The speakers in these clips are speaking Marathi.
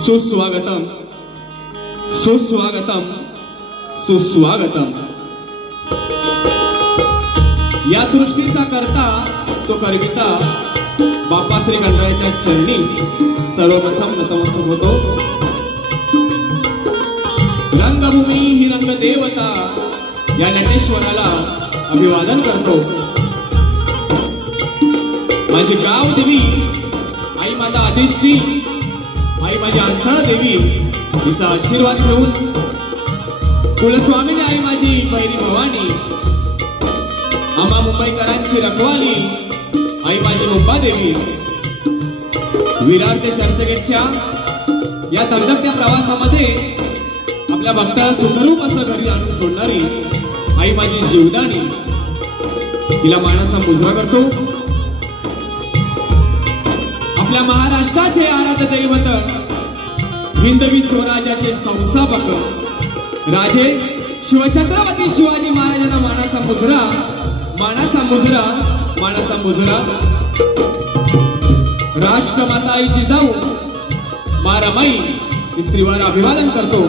सुस्वागतम सुस्वागतम सुस्वागतम। या सृष्टीचा करता तो करविता बाप्पा श्री गणरायाच्या चरणी सर्वप्रथम नतमस्तक होतो। रंगभूमी ही रंग देवता या नटेश्वराला अभिवादन करतो। माझी गाव देवी आई माता अधिष्ठी आई माझी अंतळ देवी हिचा आशीर्वाद घेऊन कुलस्वामिनी आई माझी पैरी भवानी आम्हा मुंबईकरांची रखवाली आई माझी मुंबा देवी विरार ते चर्चगेटच्या या दगदगत्या प्रवासामध्ये आपल्या भक्ताला सुखरूप असं घरी आणून सोडणारी आई माझी जीवदानी तिला मानाचा मुजरा करतो। आपल्या महाराष्ट्राचे आराध्य दैवत हिंदवी स्वराज्याचे संस्थापक राजे शिवछत्रपती शिवाजी महाराजांना मानाचा मुजरा मानाचा मुजरा मानाचा मुजरा। राष्ट्रमाता आई जिजाऊ मारामाई स्त्रीवार अभिवादन करतो।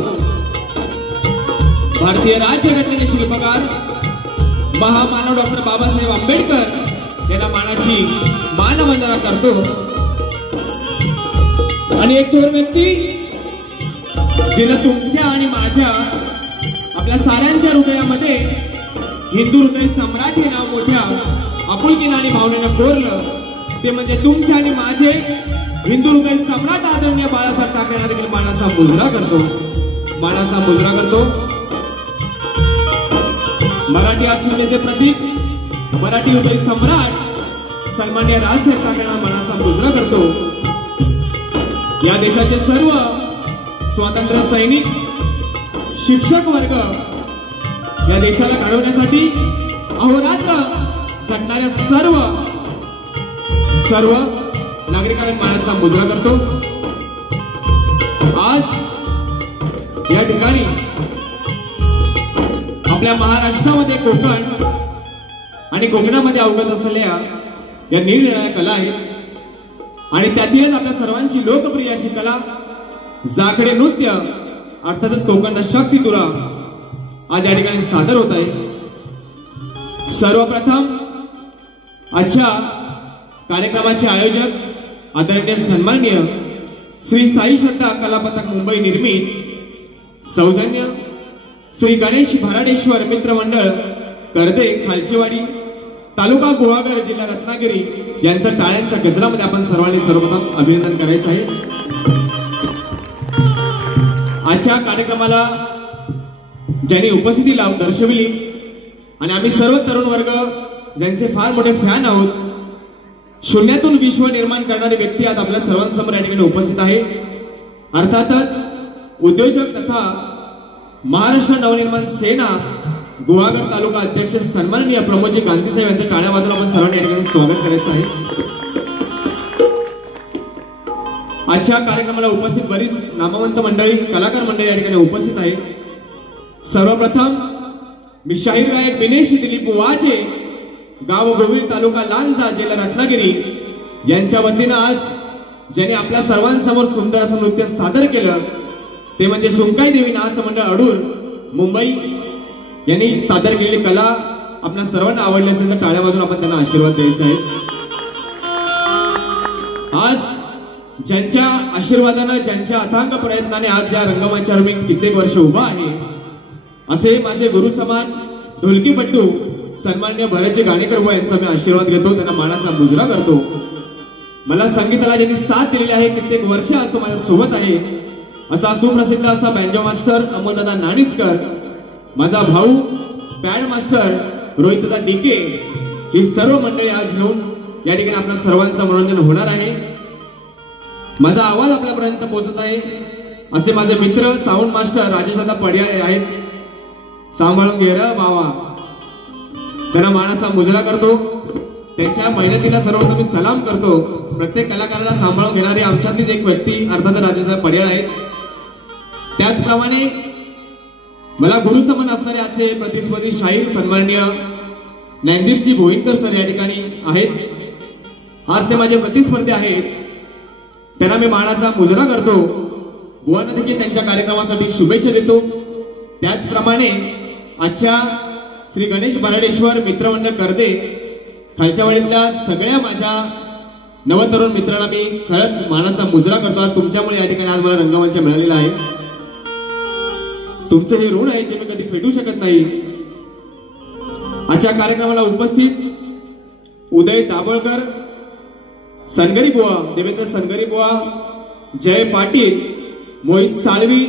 भारतीय राज्यघटनेचे शिल्पकार महामानव डॉक्टर बाबासाहेब आंबेडकर यांना मानाची मानवंदना करतो। आणि एक थोर व्यक्ती जिने तुमच्या आणि माझ्या आपल्या साऱ्यांच्या हृदयामध्ये हिंदू हृदय सम्राट हे नाव मोठ्या आपुलकीने आणि भावनेने कोरलं ते म्हणजे तुमचे आणि माझे हिंदू हृदय सम्राट आदरणीय बाळासाहेब ठाकरे यांना देखील मानाचा मुजरा करतो मानाचा मुजरा करतो। मराठी अस्मितेचे प्रतीक मराठी हृदय सम्राट सन्माननीय राजसाहेब ठाकरे यांना मानाचा मुजरा करतो। या देशाचे सर्व स्वातंत्र्य सैनिक शिक्षक वर्ग या देशाला घडवण्यासाठी अहोरात्र झटणाऱ्या सर्व सर्व नागरिकांना मानाचा मुजरा करतो। आज या ठिकाणी आपल्या महाराष्ट्रामध्ये कोकण आणि कोकणामध्ये अवगत असलेल्या या निरनिराळ्या कला आहेत आणि त्यातीलच आपल्या सर्वांची लोकप्रिय अशी कला जाखडे नृत्य अर्थातच कोकणचा शक्ती तुरा आज या ठिकाणी सादर होत आहे। सर्वप्रथम आजच्या कार्यक्रमाचे आयोजक आदरणीय सन्माननीय श्री साई श्रद्धा कला पथक मुंबई निर्मित सौजन्य श्री गणेश भराडेश्वर मित्र मंडळ कर्दे खालचीवाडी तालुका गुहागर जिल्हा रत्नागिरी यांच्या टाळ्यांच्या गजरामध्ये आपण सर्वांनी सर्वप्रथम अभिनंदन करायचं आहे। आजच्या कार्यक्रमाला ज्यांनी उपस्थिती दर्शवली आणि आम्ही सर्व तरुण वर्ग ज्यांचे फार मोठे फॅन आहोत, शून्यातून विश्व निर्माण करणारी व्यक्ती आज आपल्या सर्वांसमोर या ठिकाणी उपस्थित आहे। अर्थातच उद्योजक तथा महाराष्ट्र नवनिर्माण सेना गुहागर तालुका अध्यक्ष सन्माननीय प्रमोदजी गांधी साहेब यांच्या टाळ्या वाजवून आपण सर्वांनी या ठिकाणी स्वागत करायचं आहे। आजच्या कार्यक्रमाला उपस्थित बरीच नामवंत मंडळी कलाकार मंडळी या ठिकाणी उपस्थित आहे। सर्वप्रथम मी शाहीर गायक दिनेश दिलीप वाजे गाव गोविल तालुका लांजा जिल्हा रत्नागिरी यांच्या वतीने आज ज्यांनी आपल्या सर्वांसमोर सुंदर असं नृत्य सादर केलं ते म्हणजे सुंकाई देवी नाच मंडळ अडूर मुंबई यांनी सादर केलेली कला आपल्या सर्वांना आवडली असेल तर टाळ्या वाजवून आपण त्यांना आशीर्वाद द्यायचा आहे। आज ज्यांच्या आशीर्वादाने ज्यांच्या अथांग प्रयत्नाने आज या रंगमंचावर मी कित्येक वर्ष उभा आहे असे माझे गुरु समान ढोलकीपट्टू सन्माननीय भरतजी गाणेकर भाऊ यांचा मी आशीर्वाद घेतो, त्यांना मानाचा मुजरा करतो। मला संगीताला ज्यांनी साथ दिलेली आहे कित्येक वर्ष आज तो माझ्या सोबत आहे असा सुप्रसिद्ध असा बँजो मास्टर अमोलदादा नाणीसकर, माझा भाऊ पॅड मास्टर रोहितदादा डीके, ही सर्व मंडळी आज घेऊन या ठिकाणी आपल्या सर्वांचं मनोरंजन होणार आहे। माझा आवाज आपल्यापर्यंत पोहोचत आहे असे माझे मित्र साऊंड मास्टर राजेशदादा पडियाळे आहेत, सांभाळून घे रे बाबा, त्यांना मानाचा मुजरा करतो। त्यांच्या मेहनतीला सर्वप्रथम मी सलाम करतो। प्रत्येक कलाकाराला सांभाळून घेणारी आमच्यातलीच एक व्यक्ती अर्थात राजेशदादा पडियाळे आहेत। त्याचप्रमाणे मला गुरुसमान असणारे आजचे प्रतिस्पर्धी शाहीर सन्माननीय ज्ञानदीपजी भोईनकर सर या ठिकाणी आहेत। आज ते माझे प्रतिस्पर्धी आहेत, त्यांना मी मानाचा मुजरा करतो। बुवांना देखील त्यांच्या कार्यक्रमासाठी शुभेच्छा देतो। त्याचप्रमाणे आजच्या श्री गणेश बराडेश्वर मित्रमंडळ कर्दे खालच्या वाडीतल्या सगळ्या माझ्या नवतरुण मित्रांना मी खरंच मानाचा मुजरा करतो। तुमच्यामुळे या ठिकाणी आज मला रंगमंच मिळालेला आहे। तुमचं हे ऋण आहे जे मी कधी फेडू शकत नाही। आजच्या कार्यक्रमाला उपस्थित उदय दाभोळकर, सनगरी बुवा, देवेंद्र सनगरी बुवा, जय पाटील, मोहित साळवी,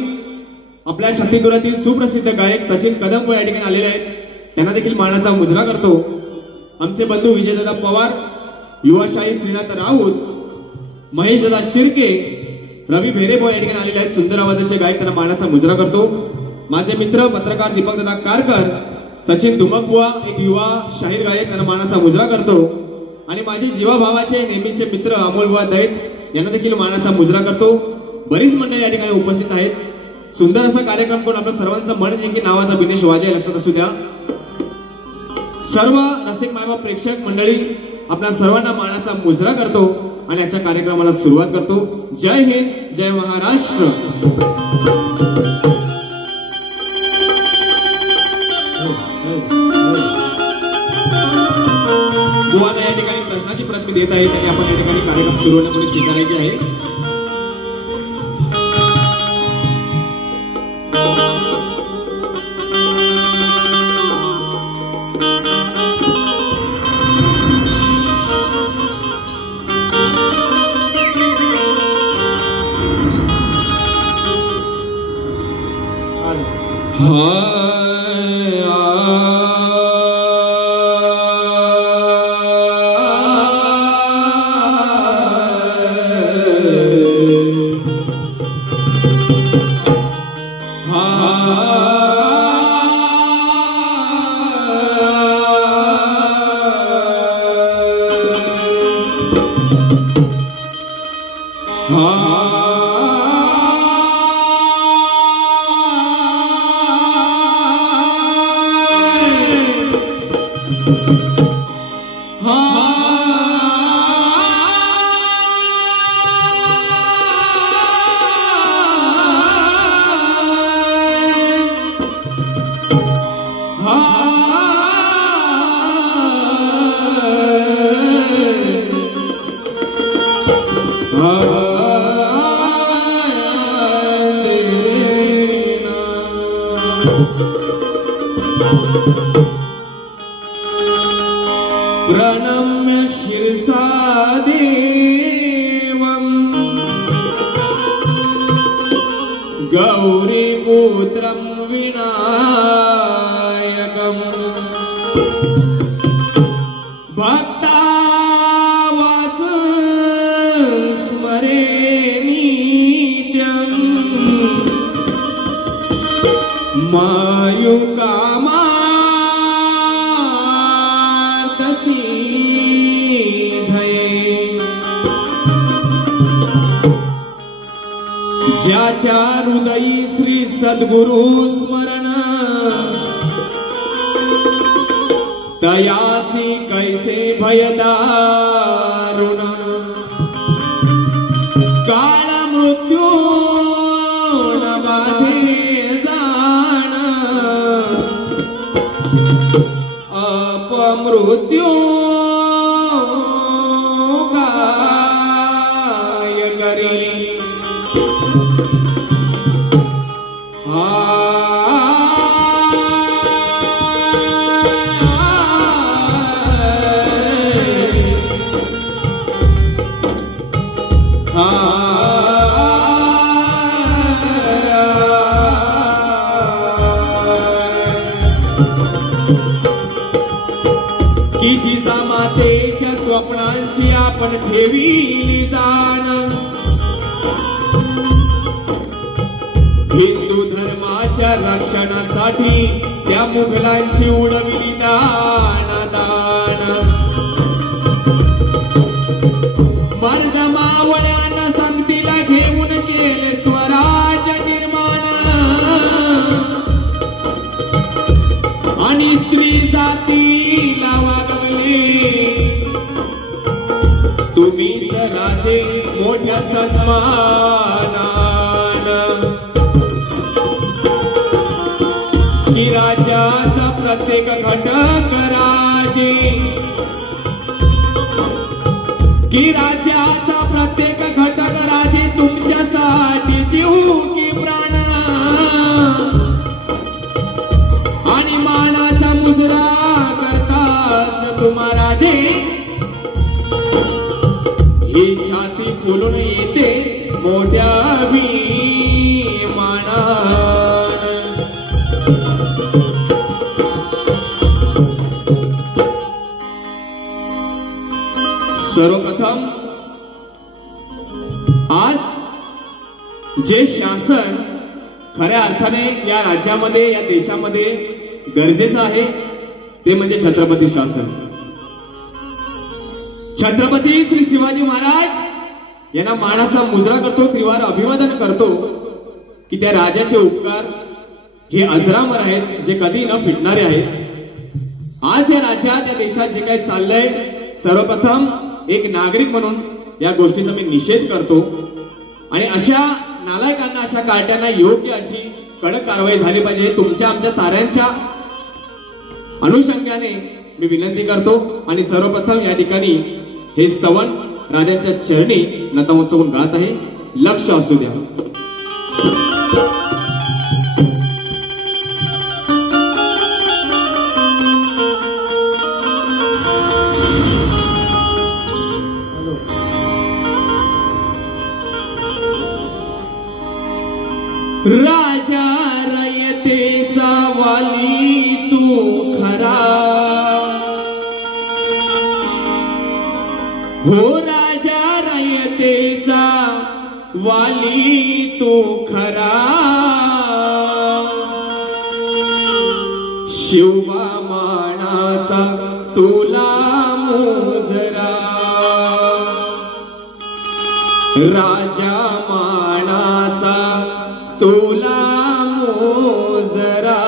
आपल्या शक्तीदुरातील सुप्रसिद्ध गायक सचिन कदम या ठिकाणी आलेले आहेत, त्यांना देखील मानाचा मुजरा करतो। आमचे बंधू विजयदादा पवार, युवाशाही श्रीनाथ राऊत, महेशदादा शिर्के, रवी भेरेबो या ठिकाणी आलेले आहेत, सुंदर आवाजाचे गायक, त्यांना मानाचा मुजरा करतो। माझे मित्र पत्रकार दीपकदादा कारकर, सचिन धुमकबुवा, एक युवा शाहीर गायक, त्यांना मानाचा मुजरा करतो। आणि माझे जीवाभावाचे नेहमीचे मित्र अमोलबुवा दैत यांना देखील मानाचा मुजरा करतो। बरीच मंडळी या ठिकाणी उपस्थित आहेत। सुंदर असा कार्यक्रम करून आपल्या सर्वांचा मन जिंकी नावाचा बिनेश वाजे लक्षात असू द्या। सर्व रसिक मायबा प्रेक्षक मंडळी आपल्या सर्वांना मानाचा मुजरा करतो आणि याच्या कार्यक्रमाला सुरुवात करतो। जय हिंद, जय महाराष्ट्र। बुवांना या ठिकाणी प्रश्नाची प्रत मी देत आहे, तरी आपण या ठिकाणी कार्यक्रम सुरू होण्यापूर्वी स्वीकारायचे आहे। प्रणम्य शिरसा देवं गौरीपुत्रं विनायकं भक्तावास स्मरे नित्यं मायुकामा ज्याच्या हृदयी श्री सद्गुरु स्मरण तयासी कैसे भयदारुण काळ मृत्यू न बाधे जाण अपमृत्यू काय करी की जिजामातेच्या स्वप्नांची आपण ठेविली जाण हिंदू धर्माच्या रक्षणासाठी त्या मुघलांची उडविली दान दान मर्द मावळ्यांना संगतीला घेऊन केले स्वराज्य निर्माण तुम्हीच राजे मोठ्या सन्मानानं की राज्याचा प्रत्येक घटक राजे की राज्याचा प्रत्येक घटक राजे तुमच्यासाठी जीव की प्राण आणि मानाचा मुजरा करताच तुम्हा राजे ही छाती फुलून येते मोठ्या अभिमानानं सर्वप्रथम आज जे शासन खऱ्या अर्थाने या राज्यामध्ये या देशामध्ये गरजेचं आहे ते म्हणजे छत्रपती शासन. छत्रपती श्री शिवाजी महाराज यांना मानाचा मुजरा करतो, त्रिवार अभिवादन करतो की त्या राजाचे उपकार हे अजरामर आहेत, जे कधी न फिटणारे आहेत. आज या राज्यात या देशात जे काही चाललंय, सर्वप्रथम एक नागरिक म्हणून या गोष्टीचा मी निषेध करतो आणि अशा नालायकांना, अशा कार्ट्यांना योग्य अशी कडक कारवाई झाली पाहिजे. तुमच्या आमच्या साऱ्यांच्या अनुषंगाने मी विनंती करतो आणि सर्वप्रथम या ठिकाणी हे स्तवन राजांच्या चरणी नतमस्तक होऊन गात आहे. लक्ष असू द्या. राजा रयतेचा वाली तू खरा, हो राजा रयतेचा वाली तू खरा. शिवबा मानाचा तुला मुजरा, राजा मानाचा तुला मुजरा.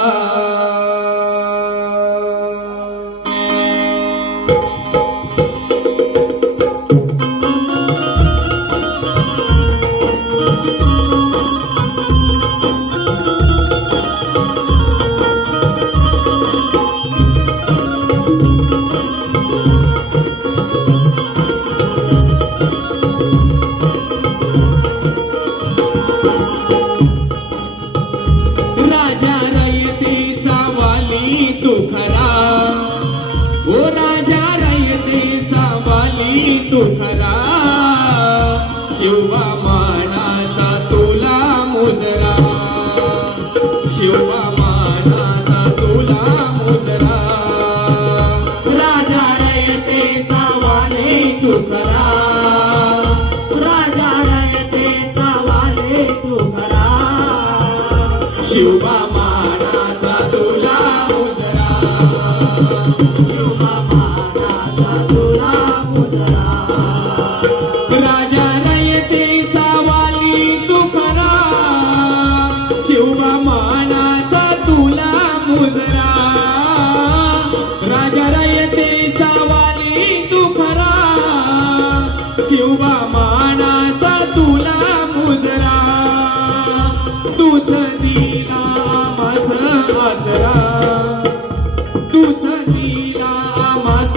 तू खरा, शिवबा मानाचा तुला मुजरा, शिवबा मानाचा तुला मुजरा. राजा रयतेचा वाली तू खरा, राजा रयतेचा वाली तू खरा. शिवबा मानाचा तुला मुजरा, शिवबा मानाचा तुला मुजरा. राजा रयतेचा वाली तू खरा, शिवबा मानाचा तुला मुजरा. राजा रयतेचा वाली तू खरा, शिवबा मानाचा तुला मुजरा. तूच दिला आमास आसरा, तूच दिला आमास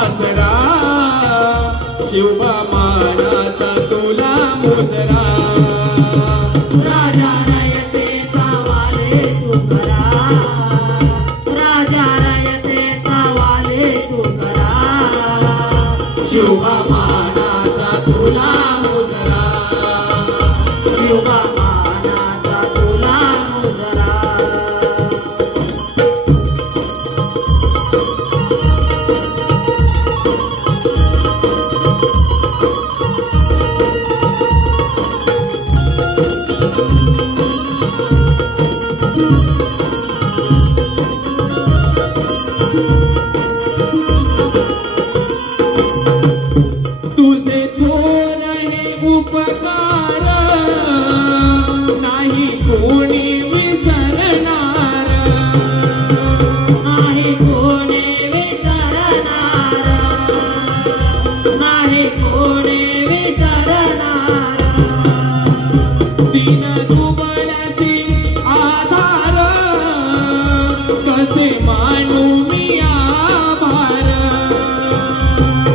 आसरा. शिवबा मानाचा तुला मुजरा. राजा रयतेचा वाली तू खरा, राजा रयतेचा वाली तू खरा. शिवबा मानाचा तुला मुजरा, शिवबा मानाचा तुला मुजरा. दुबळ्यासी आधार कसे मानू मी आभार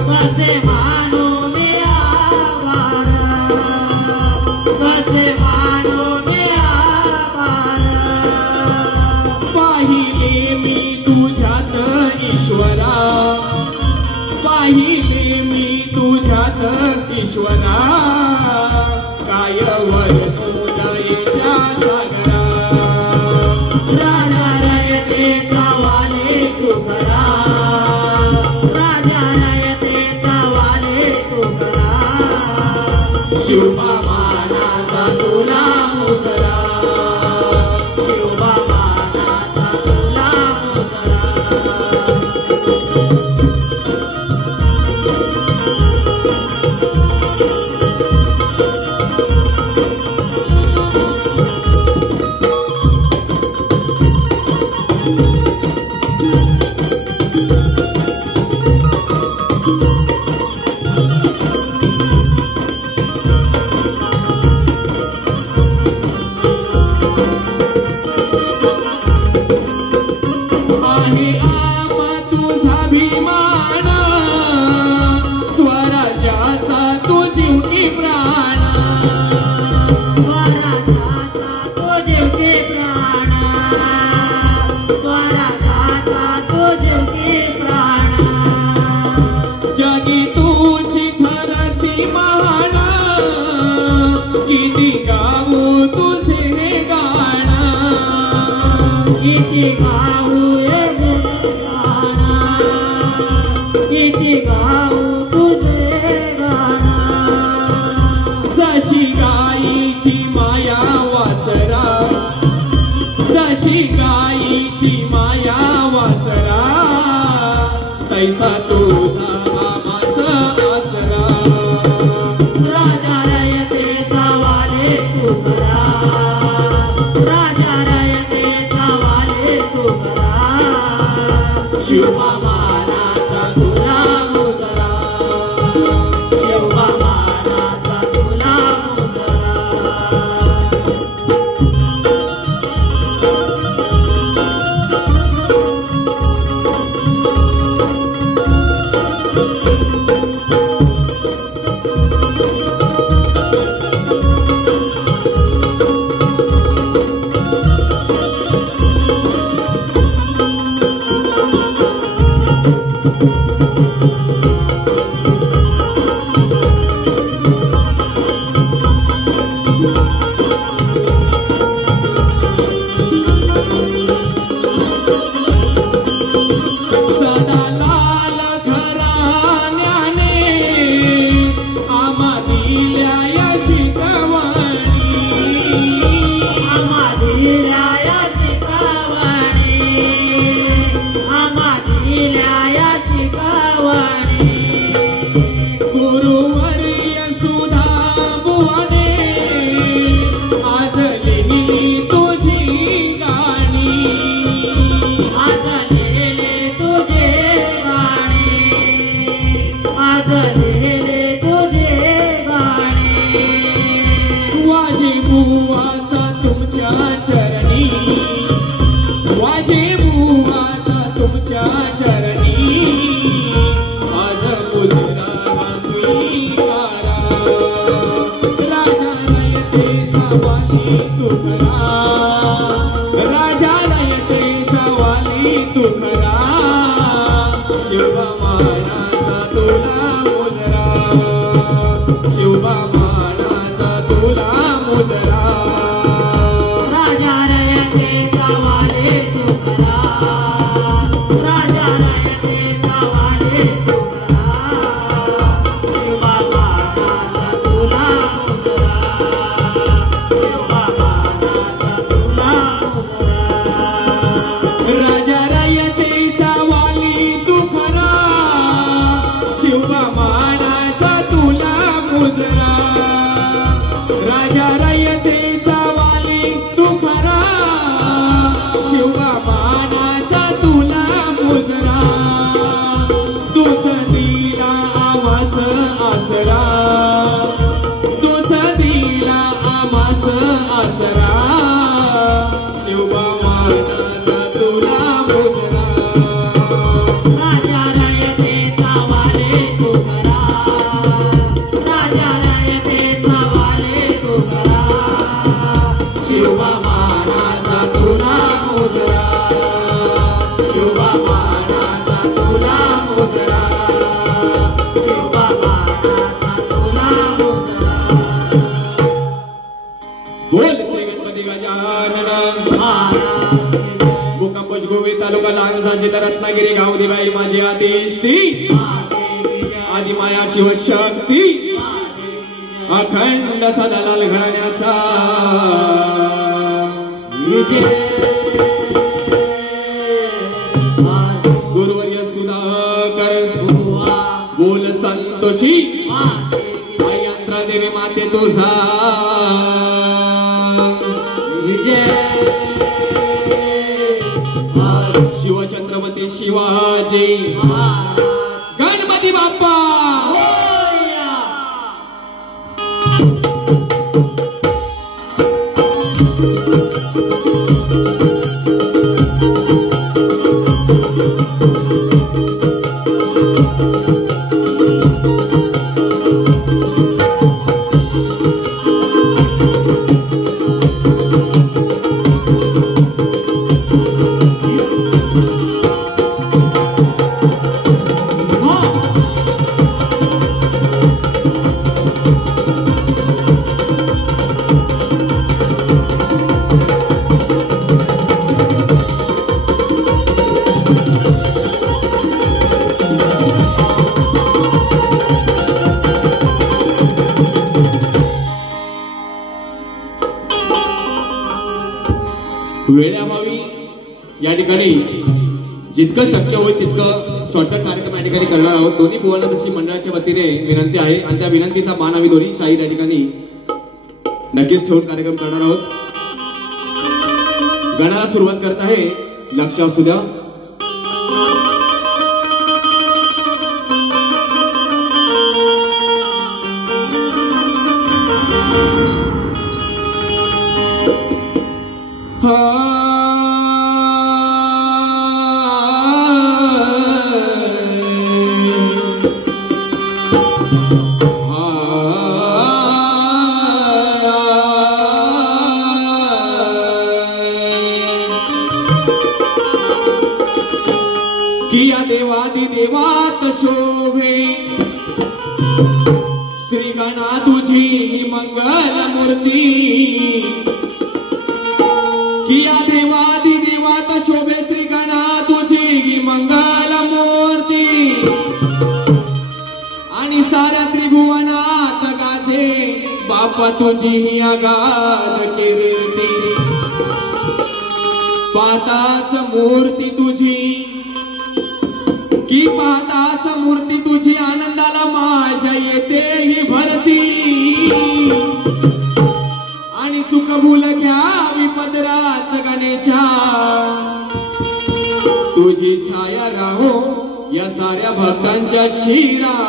कसे मानू मी आभार कसे मानू मी आभार पाहिले मी तुझ्यात ईश्वरा पाहिले मी तुझ्यात ईश्वरा काय वर्णुदयेच्या सागरा राजा रयतेचा वाले तू खरा राजा रयतेचा वाले तू खरा शिवबामानाचा तुला मुजरा शिवबामानाचा तुला मुजरा आहे आमा तुझा अभिमान स्वराज्याचा तू जीव की प्राण स्वराज्याचा तो जीव की प्राण स्वराज्याचा तो जीव की प्राण जगी तुझी खरसी महान किती गाऊ तुझे हे गाण किती गाऊ हे गुणगान किती गाऊ तुझे गाण जशी गाईची माया वासरा जशी गाईची माया वासरा तैसा तुझा आमास आसरा राजा रयतेचा वाले तू खरा राजा रयतेचा वाले तू खरा शिवबामानाचा तुला मुजरा शिवबामानाचा तुला मुजरा सदा लाल घराण्याने आम्हा दिल्या या शिकवणी आम्हा दिल्या या शिकवणी आम्हा दिल्या या शिकवणी गुरुवर्य सुधा बुवाने आज लिहिली तुझी गाणी आज लिहिले तुझे गाणे आज लिहिले तुझे गाणे वाजे बुवाचा तुमच्या चरणी वाजे बुवाचा तुमच्या चरणी आज मुद्रा स्वीकारा राजा नयतेचा वाली तू खरा राजा नयतेचा वाली तू खरा शिवबामानाचा तुला मुजरा शिवबामानाचा तुला मुजरा राजा रयतेचा वाले तू खरा राजा रयतेचा वाले तू खरा शिवबामानाचा तुला मुजरा शिवबामानाचा तुला मुजरा राजा रयतेचा वाली तू खरा शिवबामानाचा तुला मुजरा राजा रयतेचा वाली तू खरा शिवबामानाचा तुला मुजरा तूच दिला आमास आसरा तूच दिला आमास आसरा शिवबा मानाचा तुला मुजरा राजा रयतेचा वाले तू करा राजा रयतेचा वाले तू करा शिवबा मानाचा तुला मुजरा शिवबा मानाचा तुला मुजरा शिवबा मानाचा तुला मुजरा बोल श्री गणपती गजानन महाराज भूकंपश गोवे तालुका लांजा जिल्हा रत्नागिरी गाव दिवाई माझी आदिष्टी आदिमाया शिवशक्ती अखंड सदालाल घराण्याचा गुरुवर्य सुधाकर बोल संतोषी आई यंत्रा देवी माते तुझा शिवछत्रपती शिवाजी गणपती बाप्पा वेळेअभावी या ठिकाणी जितकं शक्य होईल तितकं शॉर्टकट कार्यक्रम या ठिकाणी करणार आहोत. दोन्ही बुवांना तशी मंडळाच्या वतीने विनंती आहे आणि त्या विनंतीचा मान आम्ही दोन्ही शाहीर या ठिकाणी नक्कीच ठेवून कार्यक्रम करणार आहोत. गणाला सुरुवात करत आहे, लक्ष असू द्या. किया देवादी देवात शोभे श्री गणा तुझी ही मंगल मूर्ती. किया देवादी देवात शोभे श्री गणा तुझी ही मंगल मूर्ती. आणि साऱ्या त्रिभुवनात गाजे बापा तुझी ही अगाध कीर्ती. पाताच मूर्ती तुझी की पाहताच मूर्ती तुझी आनंदाला माझ्या येते ही भरती. आणि चुक भूल घ्यावी पदरात गणेशा तुझी छाया राहो या साऱ्या भक्तांच्या शिरावरती.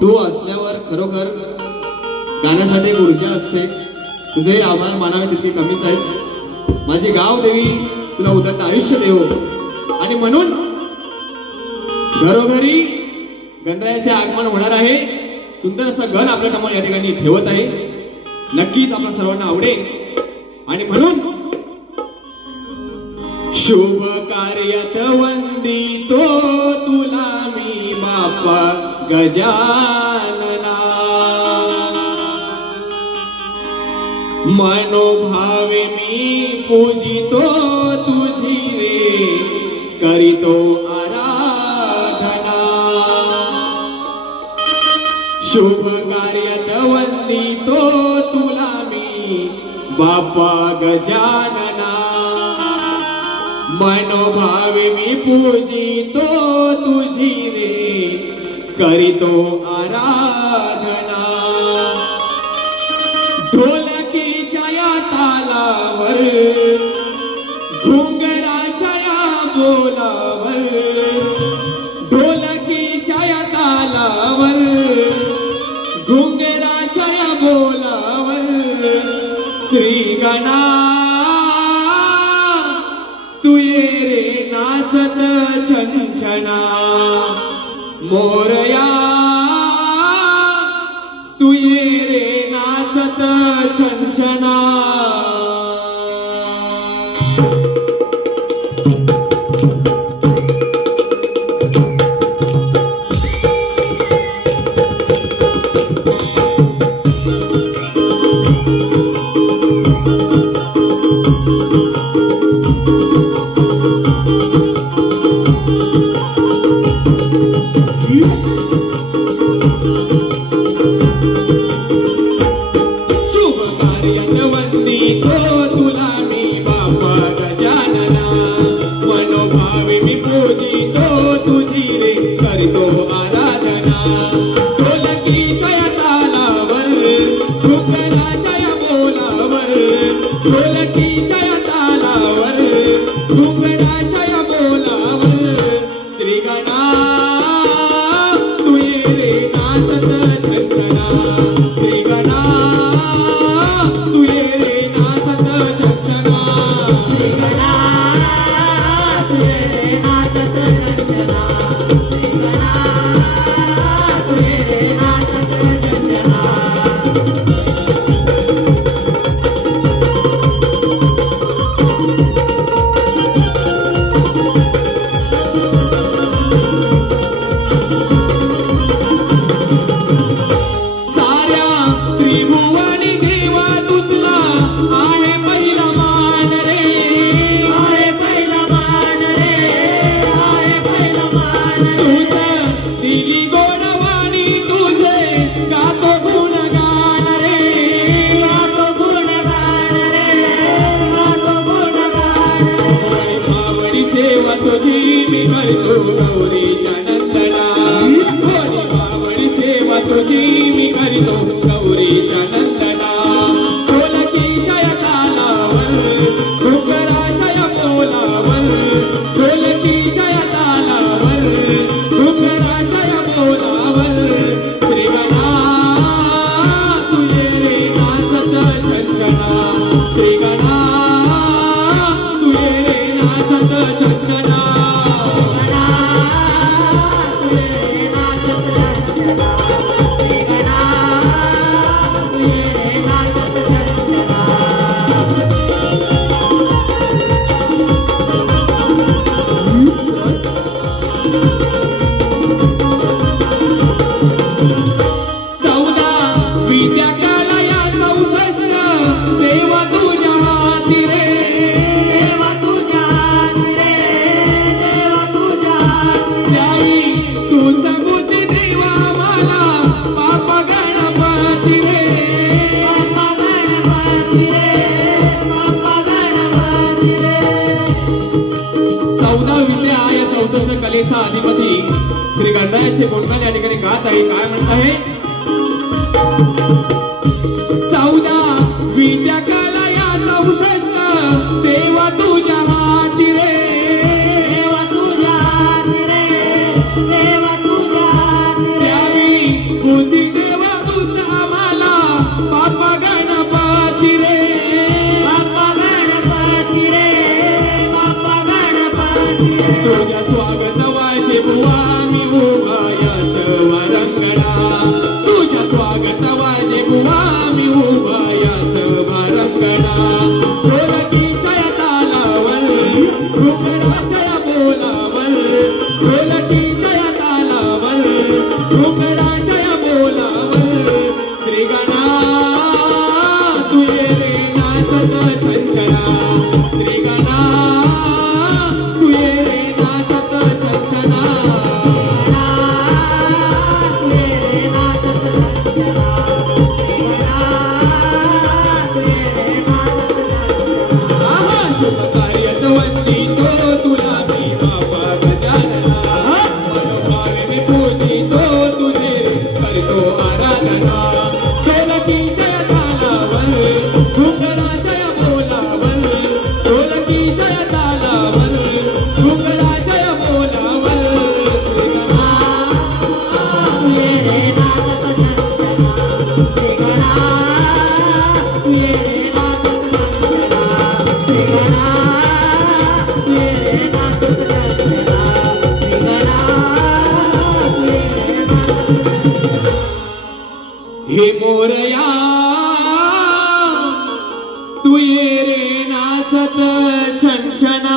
तू असल्यावर खरोखर गाण्यासाठी एक ऊर्जा असते. तुझे आभार मानावे तितके कमीच आहेत. माझी गाव देवी तुला उदंड आयुष्य देव. आणि म्हणून घरोघरी गणरायाचे आगमन होणार आहे. सुंदर असा गण आपल्या समोर या ठिकाणी ठेवत आहे. नक्कीच आपल्या सर्वांना आवडेल. आणि म्हणून शुभ कार्यात वंदितो तुला मी बाप्पा गजानना. मनोभावे मी पूजितो तुझी रे करीतो आराधना. शुभ कार्यात वंदितो तुला मी बाप्पा गजानना. मनोभावे मी पूजितो तुझी रे करीतो आराधना. ढोलकीच्या या तालावर घुंगराच्या या बोला श्रीगणा तू ये रे नाचत छंछना मोरया तू ये रे नाचत छंछना शुभ कार्यात वंदितो तुला मी बापा गजानना मनोभावे मी पूजितो तुझी रे करतो आराधना ढोलकीच्या तालावर घुंगराच्या बोलावर ढोलकीच्या तालावर घुंगराच्या बोलावर श्रीगणा तू ये रे नाचत छंछना श्रीगणा तू ये रे नाचत छंछना श्रीगणा तू ये रे नाचत छंछना श्रीगणा तू ये रे नाचत छंछना साऱ्या त्रिभुवनी देवा तुझला आहे पहिला मान रे आहे पहिला मान रे आहे पहिला मान तुझ दिली गोडवाणी तुझे गातो गुणगान रे गातो गुणगान रे गातो गुणगान होळी भावडी सेवा तुझी मी करतो गौरीच्या नंदना होळी भावडी सेवा तुझी मी करतो गौरीच्या नंदना ढोलकीच्या तालावर घुंगराच्या बोलावर ढोलकीच्या तालावर घुंगराच्या बोलावर श्रीगणा तू ये रे नाचत छंछना श्रीगणा तू ये रे नाचत छंछना तू ये रे नाचत छंछना श्रीगणा तू ये रे नाचत छंछना चौदा विद्या कलया 64 देवा तुझ्या हाती रे देवा तुझ्या हाती रे देवा तुझ्या हाती द्यावी तुझ बुद्धी देवा मला पाप गणपती रे बाप्पा गणपती रे बाप्पा गणपती रे 14 विद्या या 64 कलेचा अधिपती श्री गणरायाचे गुणगान या ठिकाणी गात आहे काय म्हणत आहे 14 विद्या कलया 64 देवा तुझ्या हाती रे देवा तुझ्या हाती रे देवा तुझ्या हाती रे द्यावी बुद्धी देवा तुझा मला पाप गणपती रे बाप्पा गणपती रे बाप्पा गणपती रे तुझ्या स्वागत वाचे बुवा मी उभा यस वरंगणा तुझ्या स्वागत वाचे बुवा मी उभा यस वरंगणा ढोलकीच्या तालावर घुंगराच्या बोलावर ढोलकीच्या तालावर घुंगराच्या बोलावर श्रीगणा तू ये रे नाचत छंछना श्रीगणा तू ये रे नाचत छंछना हे मोरया तू ये रे नाचत छनछना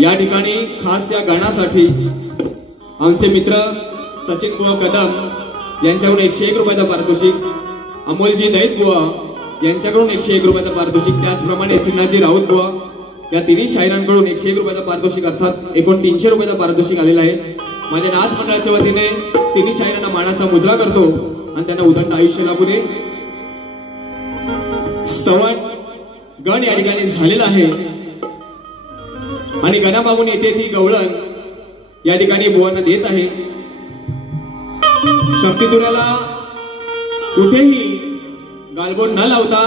या ठिकाणी खास या गाण्यासाठी आमचे मित्र सचिन बुवा कदम यांच्याकडून 101 रुपयाचं पारितोषिक, अमोलजी दैत बुवा यांच्याकडून 101 रुपयाचं पारितोषिक, त्याचप्रमाणे श्रीनाथजी राऊत बुवा या तिन्ही शाहिरांकडून 101 रुपयाचं पारितोषिक अर्थात एकूण 300 रुपयाचं पारितोषिक आलेलं आहे. माझ्या नाच मंडळाच्या वतीने तिन्ही शाहिरांना मानाचा मुद्रा करतो आणि त्यांना उदंड आयुष्य लाभू दे. स्तवन गण या ठिकाणी झालेला आहे आणि गणा मागून येते ती गवळण या ठिकाणी बुवांना देत आहे. शक्तितुऱ्याला कुठेही गालबोट न लावता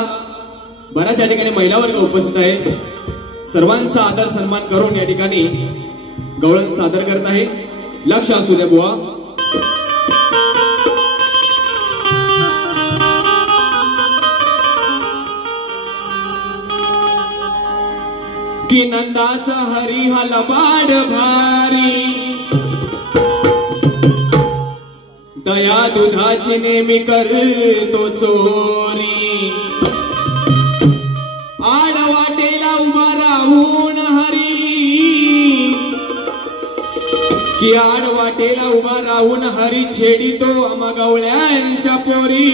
बऱ्याच या ठिकाणी महिला वर्ग उपस्थित आहे. सर्वांचा आदर सन्मान करून या ठिकाणी गवळण सादर करत आहे. लक्ष असू द्या बुवा. की नंदाचा हरी हा लबाड भारी, दया दुधाची नेहमी करतो चोरी, आड वाटेला उभा राहून हरी, की आड वाटेला उभा राहून हरी छेडितो आम्हा गवळ्यांच्या पोरी,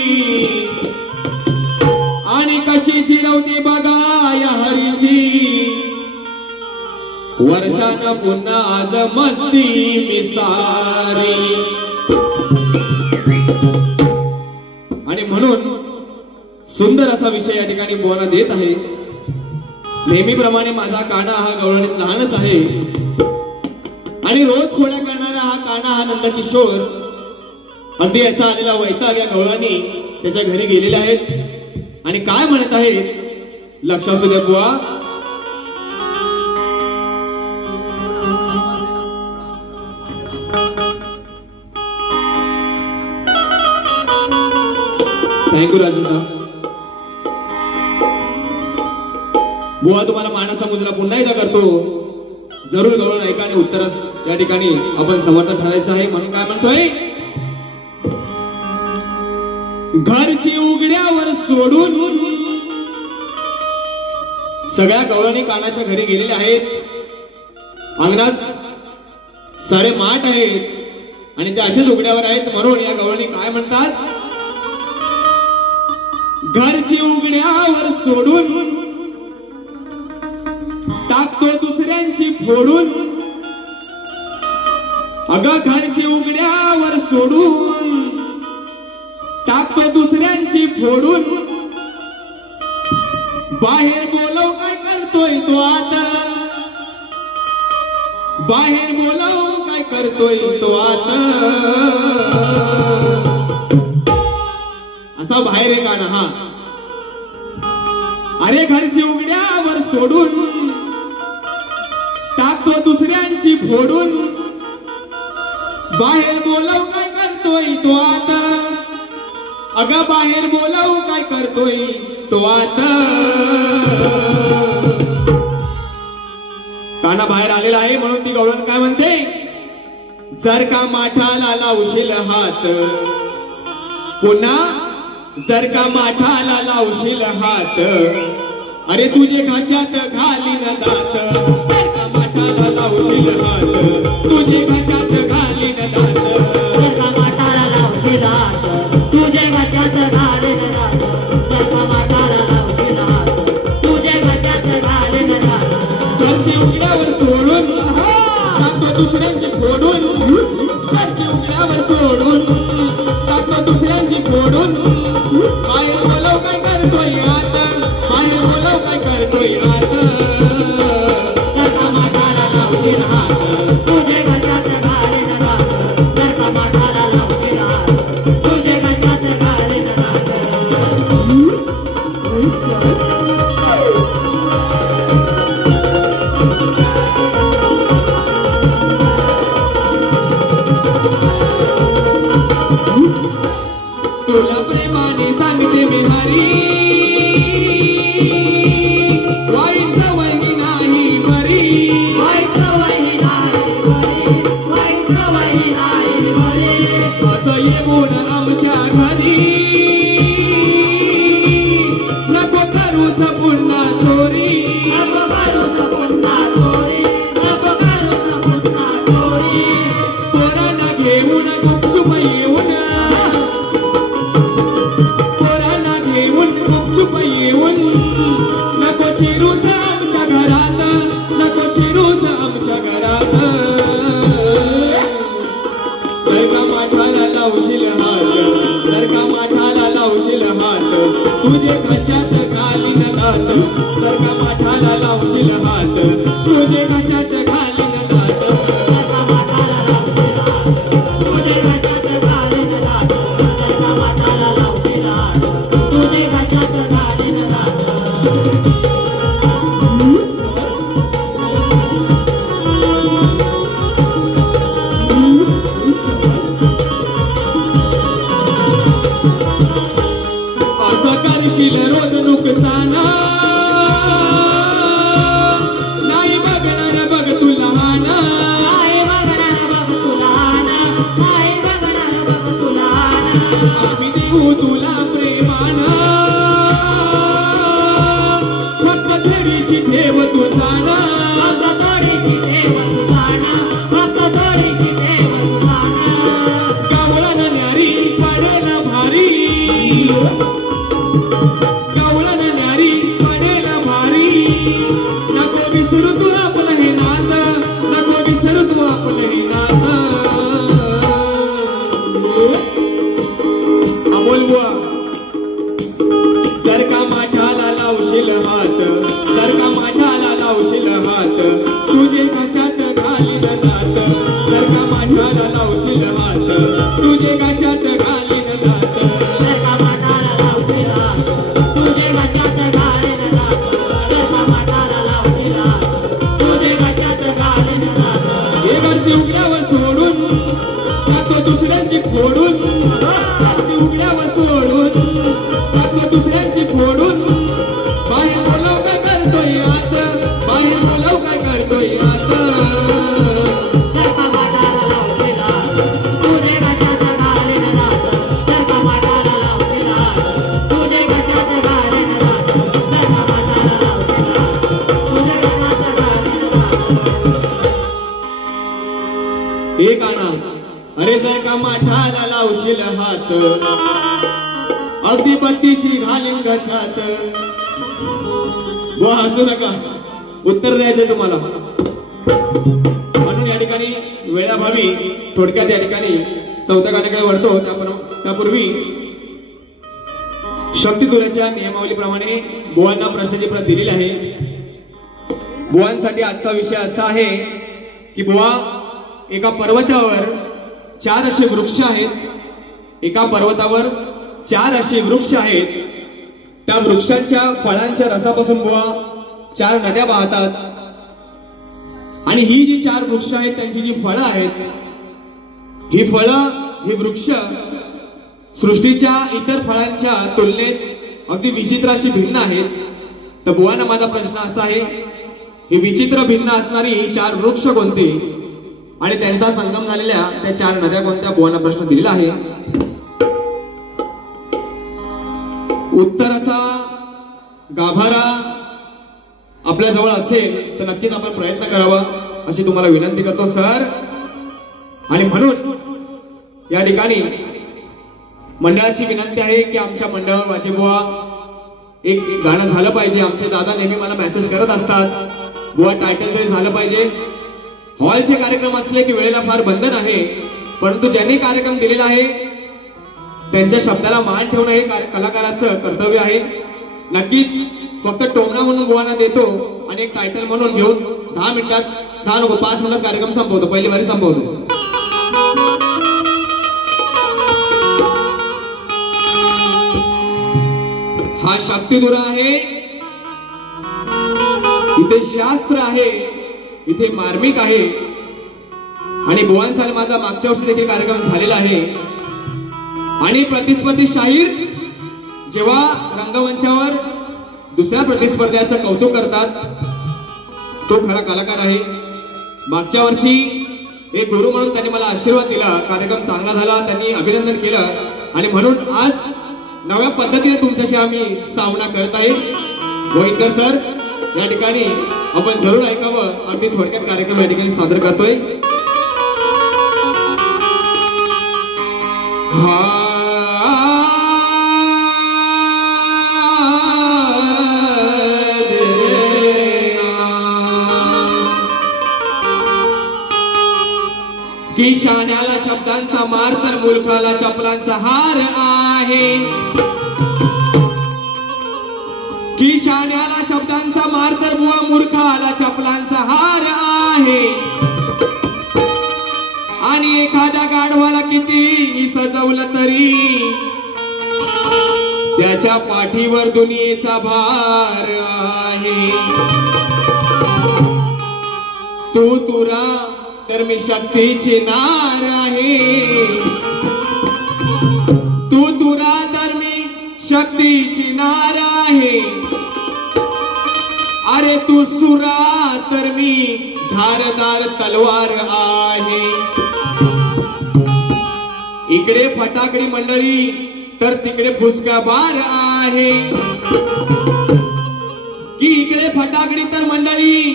आणि कशी चिरवते बघा या हरीची, वर्षानं पुन्हा आज मस्ती मिसारी. आणि म्हणून सुंदर असा विषय या ठिकाणी बुवांना देत आहे. नेहमीप्रमाणे माझा काना हा गवळणीत लहानच आहे आणि रोज खोड्या करणारा हा काना हा नंदकिशोर अगदी याचा आलेला वैताग या गवळणी त्याच्या घरी गेलेले आहेत आणि काय म्हणत आहेत लक्ष असू द्या बुवा. थँक्यू राजदा बुवा. तुम्हाला मानाचा मुजरा पुन्हा एकदा करतो. जरूर गवळण ऐका आणि उत्तरच या ठिकाणी आपण समर्थ ठरायचं आहे. म्हणून काय म्हणतोय, घरची उघड्यावर सोडून सगळ्या गवळणी कानाच्या घरी गेलेल्या आहेत. अंगणात सारे माठ आहेत आणि ते असेच उघड्यावर आहेत. म्हणून या गवळणी काय म्हणतात, घरची उघड्यावर सोडून टाकतो दुसऱ्यांची फोडून, अगं घरची उघड्यावर सोडून टाकतो दुसऱ्यांची फोडून, बाहेर बोलव काय करतोय तो आता, बाहेर बोलव काय करतोय तो आता, असा बाहेर आहे का ना हा. अरे घरची उघड्यावर सोडून टाकतो दुसऱ्यांची फोडून, बाहेर बोलव काय करतोय तो आता, अगं बाहेर बोलव काय करतोय तो आता. काना बाहेर आलेला आहे म्हणून ती गवळण काय म्हणते, जर का माठाला लावशील हात, पुन्हा जर का माठाला लावशील हात, अरे तुझे घशात घालीन दात, जर का माठाला लावशील हात, तुझे घशात घालीन दात, जर का माठाला लावशील हात, तुझे घशात घालीन दात, जर का माठाला लावशील हात, तुझे घशात घालीन दात. घरची उघड्यावर सोडून दुसऱ्यांची फोडून घरची उघड्यावर सोडून टाकतो दुसऱ्यांची फोडून बाहेर बोलव काय करतोय आता बाहेर बोलव काय करतोय आता जर माठाला लावशील हात तुझे गजात घालीन रात जर माठाला लावशील हात तुझे गजात घालीन रात तुला प्रेमाने सांगते मी हरी वाईट सवय नाही बरी वाईट सवय नाही बरी वाईट सवय नाही बरी असं येऊन आमच्या घरी नको करूस पुन्हा चोरी नको करूस पुन्हा चोरी नको करूस पुन्हा चोरी पोरांना घेऊन गुपचूप येऊन पोरांना घेऊन गुपचूप येऊन नको शिरूस आमच्या घरात नको शिरूस आमच्या घरात जर का माठाला लावशील हात जर का माठाला लावशील हात तुझे कशात घालीन दात जर का माठाला लावशील हात तुझे कशात घालीन दात जर माठाला लावशील हात तुझे गजात घालीन रात जर माठाला लावशील हात तुझे गजात घालीन रात असं करशील रोज नुकसान नाही बघणार बघ तू लहान नाही बघणार बघ तुला नाही बघणार बघ तुला आम्ही देऊ तुला प्रेमान फक्त थोडीशी ठेव तू जाण फक्त थोडीशी ठेव तुझाना फक्त थोडीशी ठेव तुझाना गावळण न्यारी पडेल भारी गावळण न्यारी पडेल भारी नको विसरू तू आपलं हे नात नको विसरू तू आपलं हे नात अमोल बुवा जर का माठाला लावशील हात जर का माठाला लावशील हात तुझे कशात घालीन दात जर का माठाला लावशील हात तुझे कशात घालीन दात जर का माठाला लावशील हात तुझे गजात घालीन रात जर माठाला लावशील हात तुझे गजात घालीन रात हे घरची उघड्यावर सोडून टाकतो दुसऱ्यांची फोडून घरची उघड्यावर सोडून टाकतो दुसऱ्यांची फोडून बाहेर बोलव काय करतोय आता बाहेर बोलव काय करतोय आता जर माठाला लावशील हात तुझे गजात घालीन रात जर माठाला लावशील हात तुझे गजात घालीन रात जर माठाला लावशील हात तुझे गजात घालीन रात हे गाणं अरे जर का माठाला लावशील हात अगदी बत्तीशी घालीन घशात बुवा हसू नका उत्तर द्यायचंय तुम्हाला म्हणून या ठिकाणी वेळाभावी थोडक्यात या ठिकाणी चौथ्या गाण्याकडे वळतो त्यापूर्वी शक्तिदुराच्या नियमावलीप्रमाणे बुवांना प्रश्नाची प्रत दिलेली आहे बुवांसाठी आजचा विषय असा आहे की बुवा एका पर्वतावर 4 असे वृक्ष आहेत एका पर्वतावर 4 असे वृक्ष आहेत त्या वृक्षांच्या फळांच्या रसापासून बुवा 4 नद्या वाहतात आणि ही जी 4 वृक्ष आहेत त्यांची जी फळं आहेत ही फळं ही वृक्ष सृष्टीच्या इतर फळांच्या तुलनेत अगदी विचित्र अशी भिन्न आहेत तर बुवांना माझा प्रश्न असा आहे ही विचित्र भिन्न असणारी ही 4 वृक्ष कोणते आणि त्यांचा संगम झालेल्या त्या 4 नद्या कोणत्या बुवांना प्रश्न दिलेला आहे उत्तराचा गाभारा आपल्या जवळ असेल तर नक्कीच आपण प्रयत्न करावा अशी तुम्हाला विनंती करतो सर आणि म्हणून या ठिकाणी मंडळाची विनंती आहे की आमच्या मंडळावर वाजेबुवा एक गाणं झालं पाहिजे आमचे दादा नेहमी मला मेसेज करत असतात बुवा टायटल तरी झालं पाहिजे हॉलचे कार्यक्रम असले की वेळेला फार बंधन आहे, परंतु ज्यांनी कार्यक्रम दिलेला आहे त्यांच्या शब्दाला मान ठेवणं हे कलाकाराचं कर्तव्य आहे. नक्कीच फक्त टोमणा म्हणून बुवांना देतो आणि एक टायटल म्हणून घेऊन 10 मिनिटात 10 नको 5 मिनिटात कार्यक्रम संपवतो, पहिली वारी संपवतो. हा शक्तिधुरा आहे, इथे शास्त्र आहे, इथे मार्मिक आहे. आणि बुवांचा माझा मागच्या वर्षी देखील कार्यक्रम झालेला आहे. आणि प्रतिस्पर्धी शाहीर जेव्हा रंगमंचावर दुसऱ्या प्रतिस्पर्ध्याचं कौतुक करतात तो खरा कलाकार आहे. मागच्या वर्षी एक गुरु म्हणून त्यांनी मला आशीर्वाद दिला, कार्यक्रम चांगला झाला, त्यांनी अभिनंदन केलं आणि म्हणून आज नव्या पद्धतीने तुमच्याशी आम्ही सामना करत आहे. गोविंदकर सर या ठिकाणी आपण जरूर ऐकावं, अगदी थोडक्यात कार्यक्रम या ठिकाणी सादर करतोय. की शाण्याला शब्दांचा मार तर मूर्खाला चपलांचा हार आहे. की शाण्याला शब्दांचा मार तर बुवा मूर्खाला चपलांचा हार आहे. आणि एखाद्या गाढवाला किती सजवलं तरी त्याच्या पाठीवर दुनियेचा भार आहे. तू तुरा तर मी शक्तीची नार आहे. तू तुरा तर मी शक्तीची नार आहे. अरे तू सुरा तर मी धारदार तलवार आहे. इकडे फटाकडी मंडळी तर तिकडे फुसका बार आहे. की इकडे फटाकडी तर मंडळी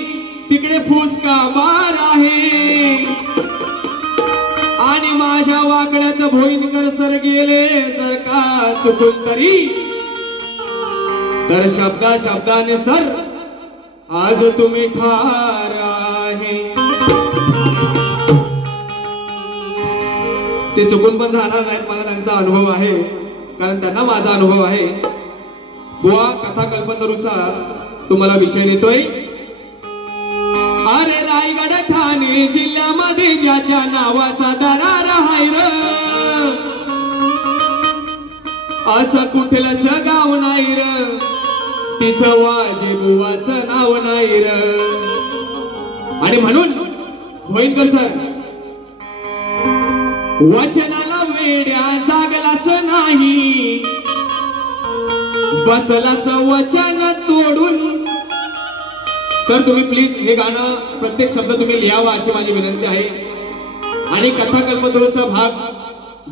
तिकडे फुसका बार आहे. आणि माझ्या वाकड्यात भोईनकर सर गेले जर का चुकून तरी तर शब्दा शब्दाने सर आज तुम्ही ठार आहे. ते चुकून पण जाणार नाहीत, मला त्यांचा अनुभव आहे, कारण त्यांना माझा अनुभव आहे. बुवा कथा कल्पतरूचा तुम्हाला विषय देतोय. अरे रायगड ठाणे जिल्ह्यामध्ये ज्याच्या नावाचा दरार आहे र, असं कुठलंच गाव नाही र, तिथं वाजे बुवाचं नाव नाही र. आणि म्हणून भोईनकर सर वचनाला वेड्या जागलास नाही, बसलास वचन तोडून. सर तुम्ही प्लीज हे गाणं प्रत्येक शब्द तुम्ही लिहावा अशी माझी विनंती आहे. आणि कथा कल्पतरूचा भाग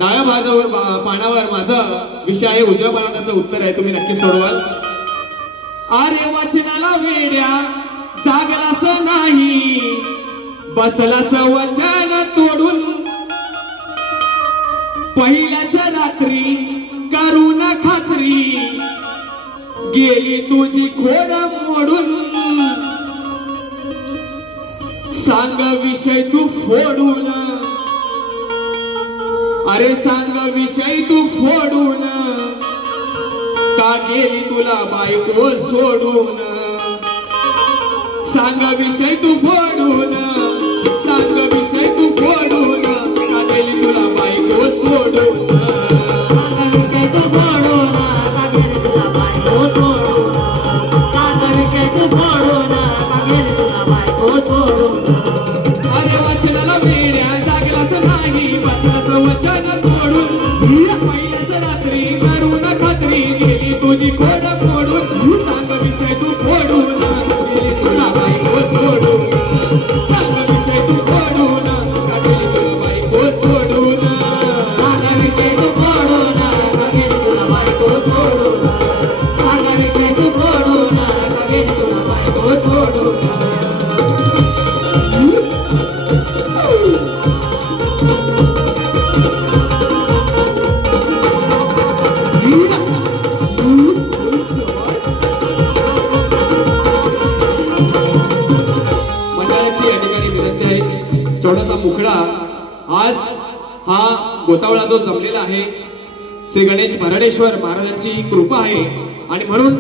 डाव्या बाजूवर पानावर माझा विषय आहे, उजव्या पानाचं उत्तर आहे, तुम्ही नक्की सोडवाल. अरे वचनाला वेड्या जागलास नाही, बसलास वचन तोडून. पहिल्याच रात्री करून खात्री गेली तुझी खोड मोडून. सांग विषय तू फोडून, अरे सांग विषय तू फोडून, का गेली तुला बायको सोडून. सांग विषय तू फोडून, सांग विषय तू फोडून, का गेली तुला बायको सोडून. अरे वचनाला वेड्या जागलास नाही, बसलास वचन तोडून. पहिल्याच रात्री करून खात्री गेली तुझी खोड फोडून. सांग विषय तू फोडून, गेली तुला बायको सोडून. सांग विषय तू फोडून, छोटासा मुखडा आज हा गोतावळा जो जमलेला आहे श्री गणेश भरडेश्वर महाराजांची कृपा आहे आणि म्हणून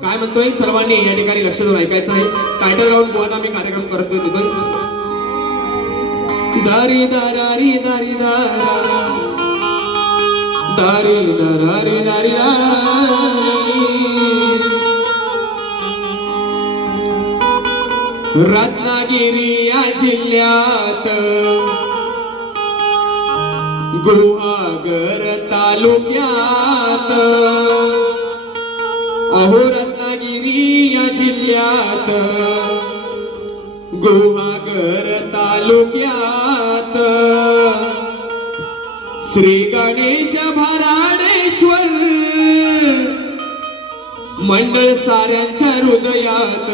काय म्हणतोय सर्वांनी या ठिकाणी लक्ष देऊन ऐकायचं आहे. टायटल गाऊन बुवांना मी कार्यक्रम करत देतोय. दारी दारी दारी दारा दारी दारी दारी रत्नागिरी या जिल्ह्यात गुहागर तालुक्यात अहो रत्नागिरी या जिल्ह्यात गुहागर तालुक्यात श्री गणेश भराडेश्वर मंडळ साऱ्यांच्या हृदयात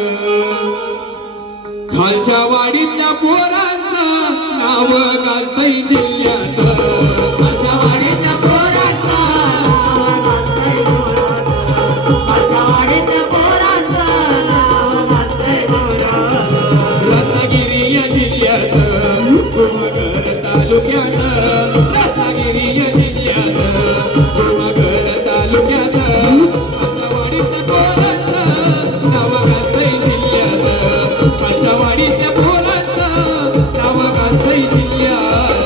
खालच्या वाडीतल्या पोरांचं नाव गाजतंय जिल्ह्यात खालच्या वाडीतल्या पोरांचं खालच्या वाडीतल्या पोरांचं नाव गाजतंय रत्नागिरी या जिल्ह्यात गुहागर तालुक्यात रत्नागिरी या जिल्ह्यात गुहागर तालुक्यात खालच्या वाडीतल्या पोरांचं नाव गाजतंय जिल्ह्यात खालच्या वाडीतल्या पोरांचं नाव गाजतंय जिल्ह्यात